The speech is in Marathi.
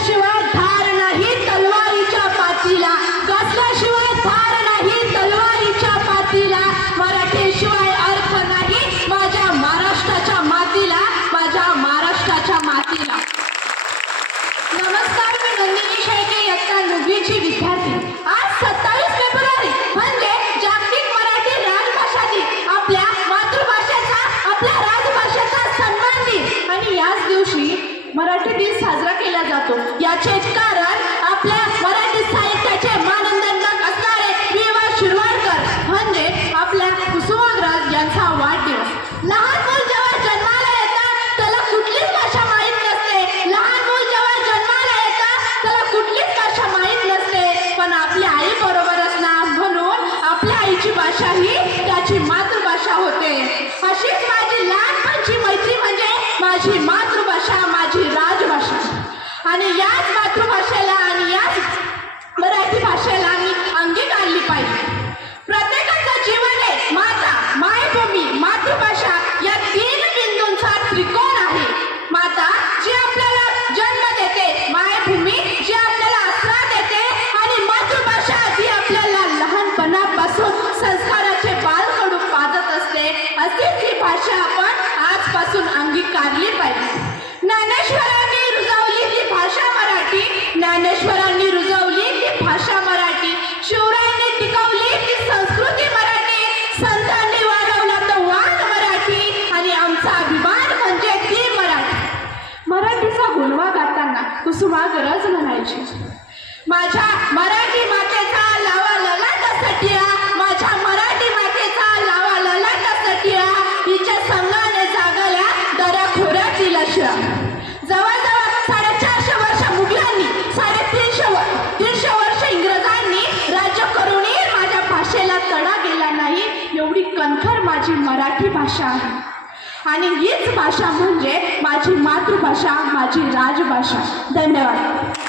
घासल्याशिवाय धार नाही तलवारीच्या पातीला घासल्याशिवाय धार नाही तलवारीच्या पातीला मराठीशिवाय अर्थ नाही माझ्या महाराष्ट्राच्या मातीला माझ्या महाराष्ट्राच्या मातीला. नमस्कार मी नंदिनी शेळके इयत्ता नववीची विद्यार्थी. आज सत्तावीस फेब्रुवारी म्हणजे जागतिक मराठी राजभाषा दिन आपल्या मातृभाषेचा आपल्या राजभाषेचा सन्मान दिन. आणि याच दिवशी मराठी दिन साजरा केला जातो. याचे कारण आपल्या मराठी साहित्याचे मानदंडक असणारे वि वा शिरवाडकर म्हणजे आपल्या कुसुमाग्रज यांचा वाढदिवस. लहान मुल जेव्हा जन्माला येतात त्याला कुठलीच भाषा माहीत नसते. लहान मुल जेव्हा जन्माला येतात त्याला कुठलीच भाषा माहीत नसते. पण आपली आई बरोबर असणार म्हणून आपल्या आईची भाषा ही आणि याच मातृभाषेला गाताना कुसुमा गरज म्हणायची. माझ्या मराठी मातेचा लावा ललाट सटिया माझ्या मराठी मातेचा लावा ललाट सटिया हिच्या संघाने जागल्या दऱ्या खोऱ्यातील अशा. जवळजवळ साडेचारशे वर्ष मुघलांनी साडेतीनशे व- वर्ष इंग्रजांनी राज्य करूनही माझ्या भाषेला तडा गेला नाही एवढी कणखर माझी मराठी भाषा आहे. आणि हीच भाषा म्हणजे माझी मातृभाषा माझी राजभाषा. धन्यवाद.